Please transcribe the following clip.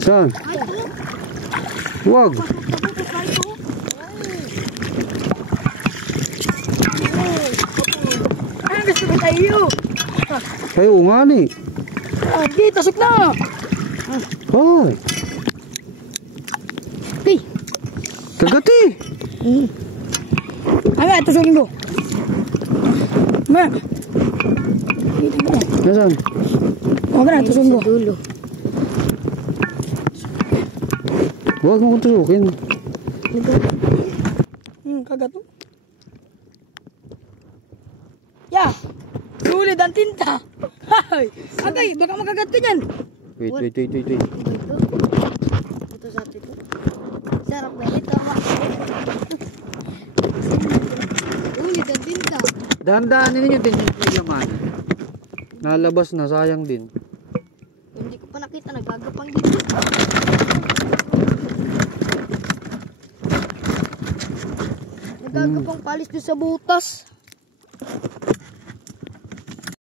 Saan? Huwag. Ano gusto mo tayo? Ayaw nga ni. Hindi, tasok na. Ay. Hey. Kagati. Ano, tusukin ko. Ma. Nasaan? Huwag na, tusukin ko. Huwag mo kong tusukin. Kagat mo. Ya. Sulit ang tinta. Hay. Agay, baka makagat ka dyan. Wait. Ito sa atin ko. Sarap na ito. Ulit ang tinta. Dahan-dahanin ninyo din yung laman. Nalabas na, sayang din. Hindi ko pa nakita, nagagapang dito. Nagagapang palis doon sa butas.